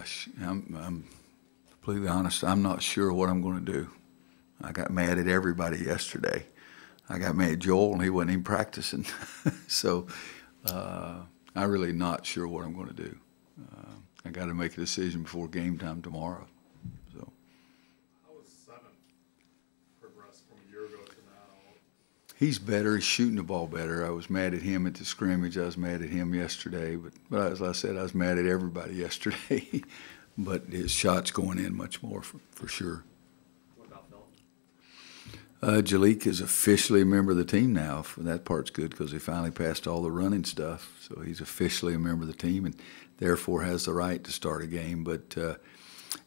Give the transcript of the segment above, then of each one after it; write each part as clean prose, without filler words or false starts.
gosh, I'm completely honest. I'm not sure what I'm going to do. I got mad at everybody yesterday. I got mad at Joel, and he wasn't even practicing. So I'm really not sure what I'm going to do. I got to make a decision before game time tomorrow. So. How has Seven progressed from a year ago to now? He's better. He's shooting the ball better. I was mad at him at the scrimmage. I was mad at him yesterday. But as I said, I was mad at everybody yesterday. But his shot's going in much more for sure. What about Felton? Jalik is officially a member of the team now. That part's good because he finally passed all the running stuff. So he's officially a member of the team and therefore has the right to start a game. But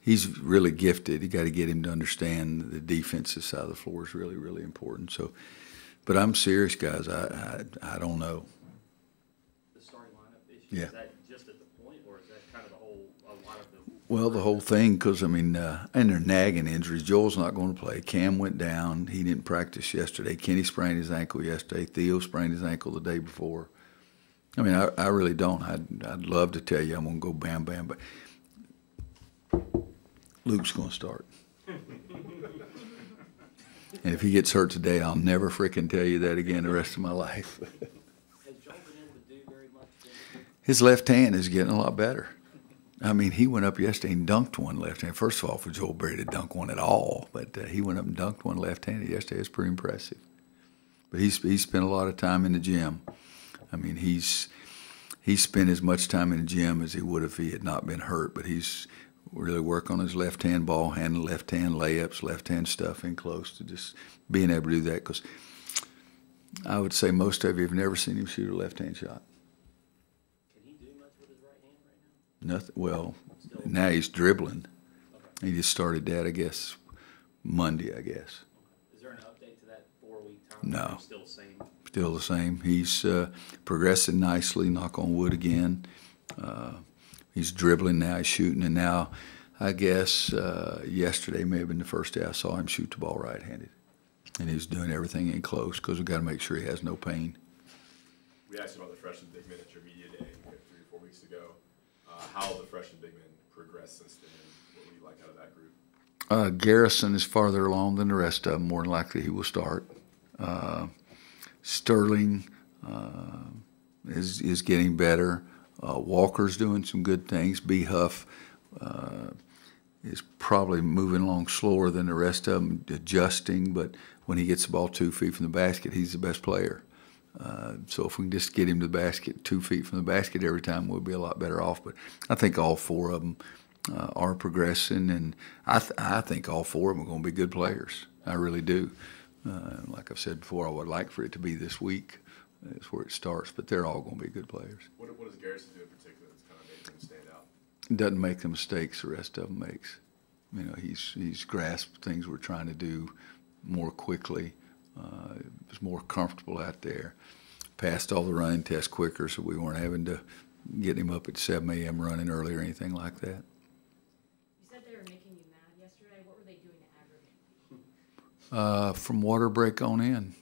he's really gifted. You got to get him to understand the defensive side of the floor is really, really important. So, but I'm serious, guys. I don't know. The starting lineup issue, Yeah. Is that just at the point, or is that kind of a lot of the? Well, the whole thing, because, I mean, and they're nagging injuries. Joel's not going to play. Cam went down. He didn't practice yesterday. Kenny sprained his ankle yesterday. Theo sprained his ankle the day before. I mean, I really don't. I'd love to tell you I'm going to go bam, bam, but Luke's going to start. And if he gets hurt today, I'll never frickin' tell you that again the rest of my life. Has Joel been able to do very much? His left hand is getting a lot better. I mean, he went up yesterday and dunked one left-handed. First of all, for Joel Berry to dunk one at all, but he went up and dunked one left-handed yesterday. It's pretty impressive. But he's spent a lot of time in the gym. I mean, he's spent as much time in the gym as he would if he had not been hurt. But he's really worked on his left-hand ball handling, left-hand layups, left-hand stuff in close to just being able to do that. Because I would say most of you have never seen him shoot a left-hand shot. Nothing. Well, now he's dribbling. Okay. He just started that, I guess, Monday, I guess. Is there an update to that 4-week time? No. Still the same? Still the same. He's progressing nicely, knock on wood again. He's dribbling now, he's shooting, and now I guess yesterday may have been the first day I saw him shoot the ball right-handed. And he's doing everything in close because we've got to make sure he has no pain. We asked you about the freshman big men at your media day 3 or 4 weeks ago. How have the freshman big men progressed since then? What would you like out of that group? Garrison is farther along than the rest of them. More than likely he will start. Sterling is getting better. Walker's doing some good things. B. Huff is probably moving along slower than the rest of them, adjusting, but when he gets the ball 2 feet from the basket, he's the best player. So if we can just get him to the basket 2 feet from the basket every time, we'll be a lot better off. But I think all 4 of them are progressing, and I think all 4 of them are going to be good players. I really do. Like I've said before, I would like for it to be this week. That's where it starts, but they're all going to be good players. What does Garrison do in particular that's kind of making him stand out? Doesn't make the mistakes the rest of them makes. You know, he's grasped things we're trying to do more quickly. Was more comfortable out there. Passed all the running tests quicker, so we weren't having to get him up at 7 a.m. running early or anything like that. You said they were making you mad yesterday. What were they doing to aggravate you? From water break on in.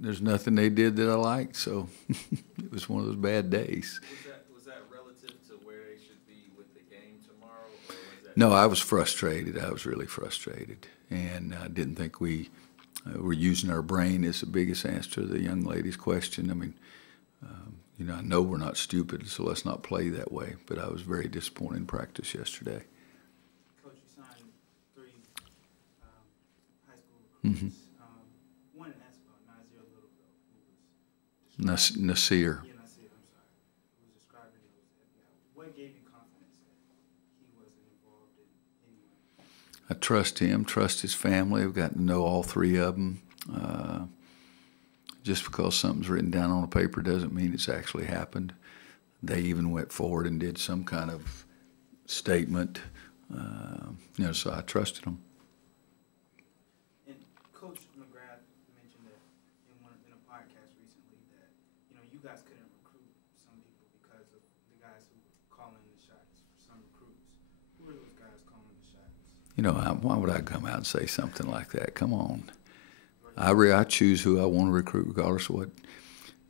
There's nothing they did that I liked, so it was one of those bad days. Was that relative to where they should be with the game tomorrow? Or was that No, I was frustrated. I was really frustrated, and I didn't think we were using our brain is the biggest answer to the young lady's question. I mean, you know, I know we're not stupid, so let's not play that way. But I was very disappointed in practice yesterday. Coach, you signed 3 high school recruits. Wanted to ask about Nazir a little bit. Who was Nasir. Yeah, Nasir, I'm sorry. Who was describing it as FBI. What gave you confidence that he wasn't involved in any way? I trust him, trust his family. I've gotten to know all 3 of them. Just because something's written down on a paper doesn't mean it's actually happened. They even went forward and did some kind of statement. You know, so I trusted them. And Coach McGrath mentioned that in a podcast recently that, you know, you guys couldn't recruit some people because of the guys who were calling the shots for some recruits. Who were those guys calling the shots? You know, why would I come out and say something like that? Come on. I choose who I want to recruit regardless of what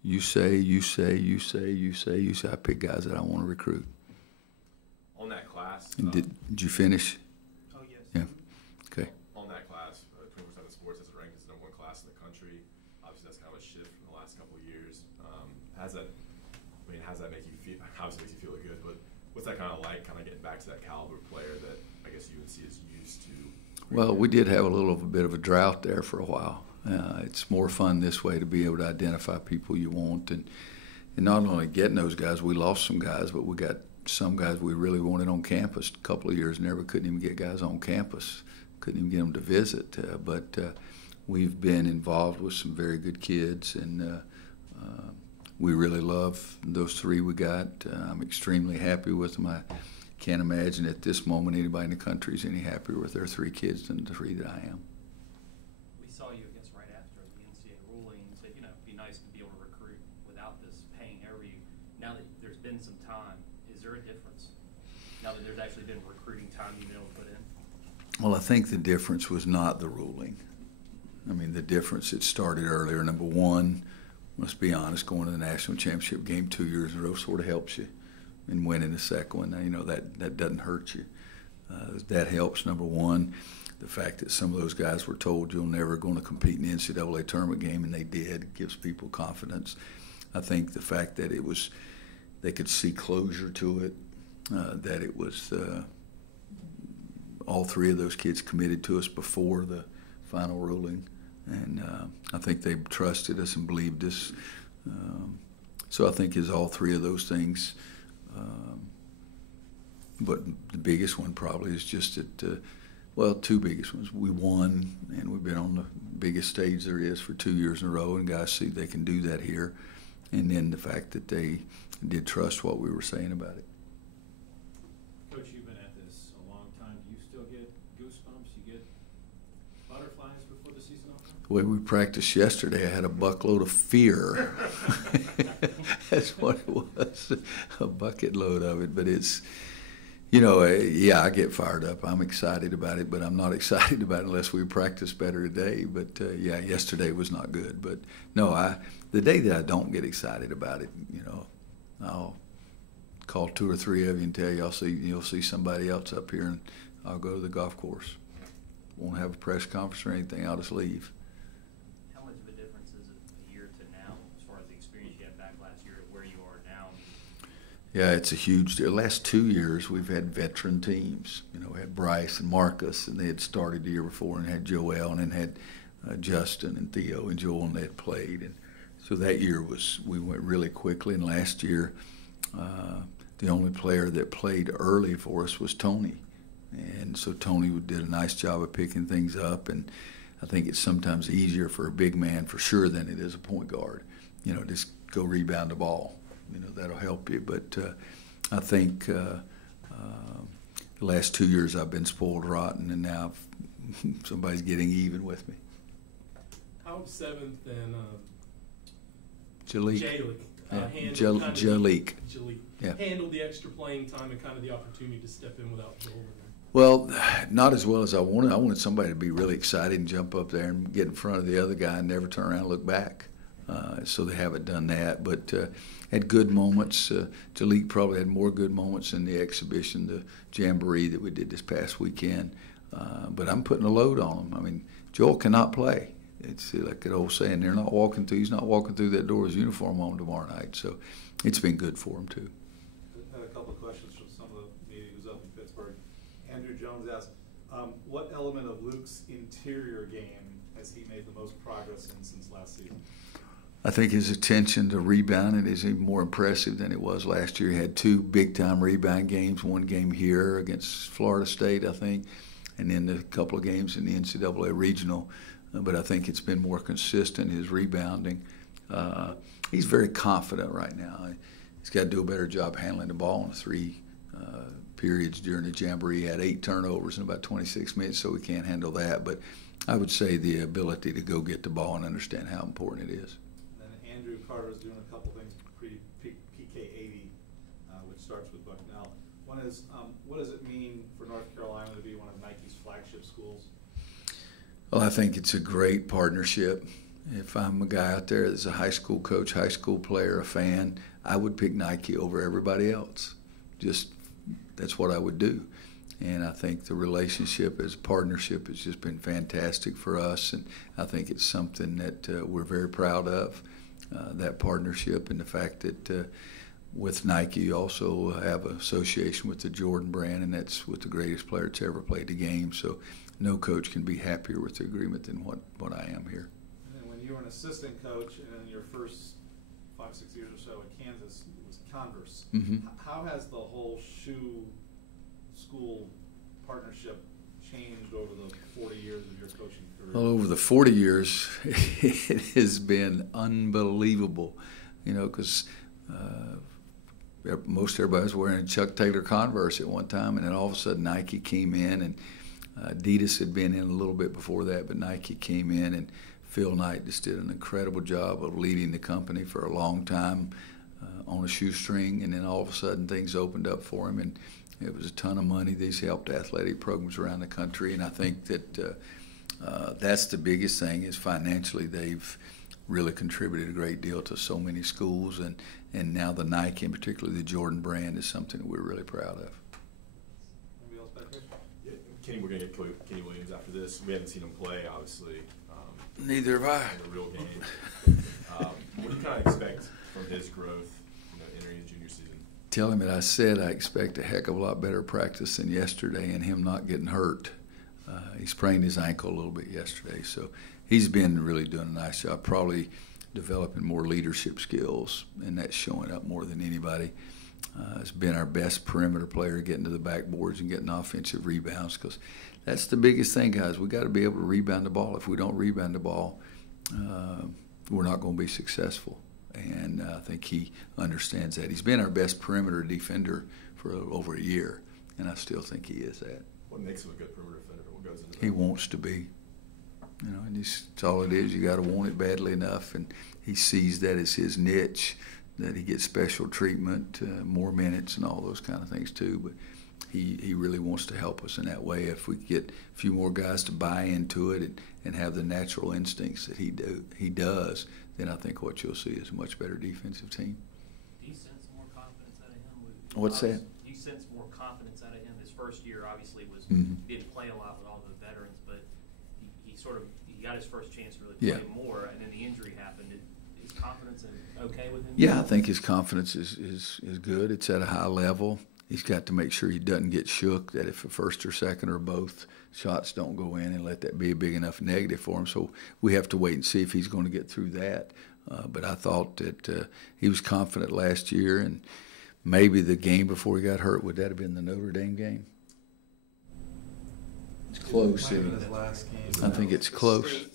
you say. I pick guys that I want to recruit. On class. And did you finish? Oh, yes. Yeah. Okay. On that class, 24/7 Sports has it ranked as the #1 class in the country. Obviously, that's kind of a shift from the last couple of years. How's that make you feel? Obviously, it makes you feel good, but what's that kind of like, kind of getting back to that caliber player that I guess UNC is used to? Well, we did have a little bit of a drought there for a while. It's more fun this way to be able to identify people you want, and not only getting those guys. We lost some guys, but we got some guys we really wanted on campus. A couple of years, never couldn't even get guys on campus. Couldn't even get them to visit. But we've been involved with some very good kids, and we really love those three we got. I'm extremely happy with them. I can't imagine at this moment anybody in the country is any happier with their three kids than the three that I am. We saw you, I guess, right after the NCAA ruling and said, it'd be nice to be able to recruit without this paying every. Now that there's been some time, is there a difference? Now that there's actually been recruiting time you've been able to put in? Well, I think the difference was not the ruling. I mean, the difference, it started earlier. Number one, let's be honest, going to the national championship game 2 years in a row sort of helps you. And winning the second one, that doesn't hurt you. That helps, number one. The fact that some of those guys were told you're never going to compete in the NCAA tournament game, and they did, gives people confidence. I think the fact that they could see closure to it, that it was all three of those kids committed to us before the final ruling, and I think they trusted us and believed us. So I think it's all three of those things. But the biggest one probably is just that, two biggest ones. We won, and we've been on the biggest stage there is for 2 years in a row, and guys see they can do that here. And then the fact that they did trust what we were saying about it. Coach, you've been at this a long time. Do you still get goosebumps? You get butterflies before the season opens? The way we practiced yesterday, I had a buckload of fear. That's what it was, a bucket load of it. But it's, I get fired up. I'm excited about it, but I'm not excited about it unless we practice better today. But, yesterday was not good. But, no, the day that I don't get excited about it, I'll call 2 or 3 of you and tell you you'll see somebody else up here, and I'll go to the golf course. Won't have a press conference or anything. I'll just leave. How much of a difference is it a year to now, as far as the experience you had back last year to where you are now? Yeah, it's a huge deal. The last 2 years, we've had veteran teams. We had Bryce and Marcus, and they had started the year before, and had Joel, and then had Justin and Theo and Joel, and they had played. And so that year we went really quickly. And last year, the only player that played early for us was Tony. And so Tony did a nice job of picking things up, and I think it's sometimes easier for a big man for sure than it is a point guard. Just go rebound the ball. That'll help you. But I think the last 2 years I've been spoiled rotten, and now somebody's getting even with me. How 7th and Jalik. Jalik Yeah. handled the extra playing time and kind of the opportunity to step in without Joel in there? Well, not as well as I wanted. I wanted somebody to be really excited and jump up there and get in front of the other guy and never turn around and look back. So they haven't done that, but had good moments. Jalik probably had more good moments in the exhibition, the jamboree that we did this past weekend. But I'm putting a load on him. I mean, Joel cannot play. It's like that old saying, he's not walking through that door with his uniform on tomorrow night. So it's been good for him, too. I had a couple of questions from some of the media who's up in Pittsburgh. Andrew Jones asked, what element of Luke's interior game has he made the most progress in since last season? I think his attention to rebounding is even more impressive than it was last year. He had 2 big-time rebound games, one game here against Florida State, I think, and then a couple of games in the NCAA regional. But I think it's been more consistent, his rebounding. He's very confident right now. He's got to do a better job handling the ball in 3 periods during the jamboree. He had 8 turnovers in about 26 minutes, so we can't handle that. But I would say the ability to go get the ball and understand how important it is. And then Andrew Carter is doing a couple things pre-PK 80, which starts with Bucknell. One is, what does it mean for North Carolina to be one of Nike's flagship schools? Well, I think it's a great partnership. If I'm a guy out there that's a high school coach, high school player, a fan, I would pick Nike over everybody else. Just that's what I would do. And I think the relationship as a partnership has just been fantastic for us, and I think it's something that we're very proud of, that partnership, and the fact that with Nike you also have an association with the Jordan brand, and that's with the greatest player that's ever played the game. So no coach can be happier with the agreement than what I am here. And then when you were an assistant coach in your first 5-6 years or so at Kansas, it was Converse. Mm-hmm. How has the whole shoe school partnership changed over the 40 years of your coaching career? Well, over the 40 years, it has been unbelievable, because most everybody was wearing Chuck Taylor Converse at one time, and then all of a sudden Nike came in, and Adidas had been in a little bit before that, but Nike came in, and Phil Knight just did an incredible job of leading the company for a long time on a shoestring, and then all of a sudden things opened up for him, and it was a ton of money. These helped athletic programs around the country, and I think that that's the biggest thing is financially they've really contributed a great deal to so many schools, and now the Nike, and particularly the Jordan brand, is something that we're really proud of. Anybody else back there? Yeah, Kenny, we're going to get Kenny Williams after this. We haven't seen him play, obviously. Neither have I. In a real game. What do you kind of expect from his growth, entering his junior season? Tell him that I said I expect a heck of a lot better practice than yesterday, and him not getting hurt. He sprained his ankle a little bit yesterday, so he's been really doing a nice job, probably developing more leadership skills, and that's showing up more than anybody. Has been our best perimeter player, getting to the backboards and getting offensive rebounds, because that's the biggest thing, guys. We got to be able to rebound the ball. If we don't rebound the ball, we're not going to be successful. And I think he understands that. He's been our best perimeter defender for over a year, and I still think he is that. What makes him a good perimeter defender? What goes into that? He wants to be. And it's all it is. You got to want it badly enough, and he sees that as his niche, that he gets special treatment, more minutes, and all those kind of things too. But he really wants to help us in that way. If we get a few more guys to buy into it and have the natural instincts that he does, then I think what you'll see is a much better defensive team. Do you sense more confidence out of him? What's that? Do you sense more confidence out of him? His first year obviously was didn't play a lot with all the veterans, but he got his first chance to really play more, and then the injury happened. Is confidence okay with him? Yeah, I think his confidence is good. It's at a high level. He's got to make sure he doesn't get shook, that if a first or second or both shots don't go in, and let that be a big enough negative for him. So we have to wait and see if he's going to get through that. But I thought that he was confident last year, and maybe the game before he got hurt, would that have been the Notre Dame game? It's close. I think it's close.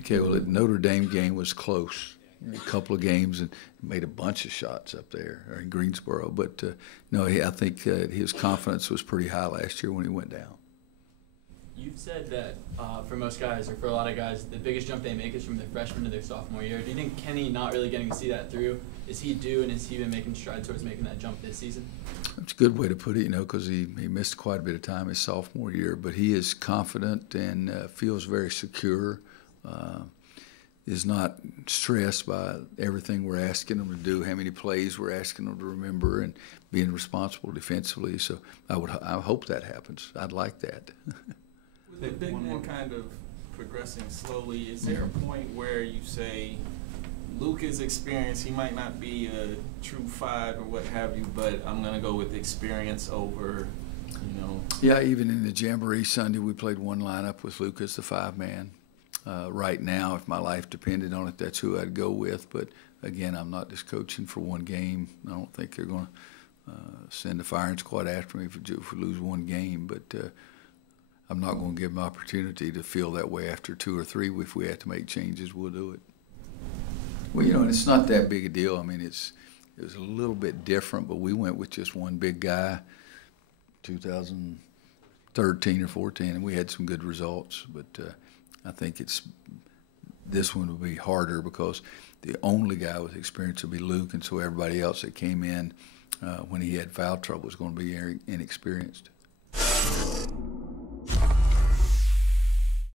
Okay, well, the Notre Dame game was close. A couple of games and made a bunch of shots up there or in Greensboro. But, no, I think his confidence was pretty high last year when he went down. You've said that for most guys, or for a lot of guys, the biggest jump they make is from their freshman to their sophomore year. Do you think Kenny not really getting to see that through? Is he due, and has he been making strides towards making that jump this season? That's a good way to put it, because he missed quite a bit of time his sophomore year. But he is confident and feels very secure. Is not stressed by everything we're asking them to do, how many plays we're asking them to remember, and being responsible defensively. So I hope that happens. I'd like that. With the big man kind of progressing slowly, is there a point where you say, Luka's experience, he might not be a true 5 or what have you, but I'm going to go with experience over, Yeah, even in the Jamboree Sunday, we played one lineup with Luka as the 5-man. Right now, if my life depended on it, that's who I'd go with. But, again, I'm not just coaching for one game. I don't think they're going to send the firing squad after me if we lose one game. But I'm not going to give them opportunity to feel that way after 2 or 3. If we have to make changes, we'll do it. Well, and it's not that big a deal. I mean, it was a little bit different, but we went with just one big guy 2013 or 14, and we had some good results. But I think this one will be harder because the only guy with experience will be Luke, and so everybody else that came in when he had foul trouble was going to be inexperienced.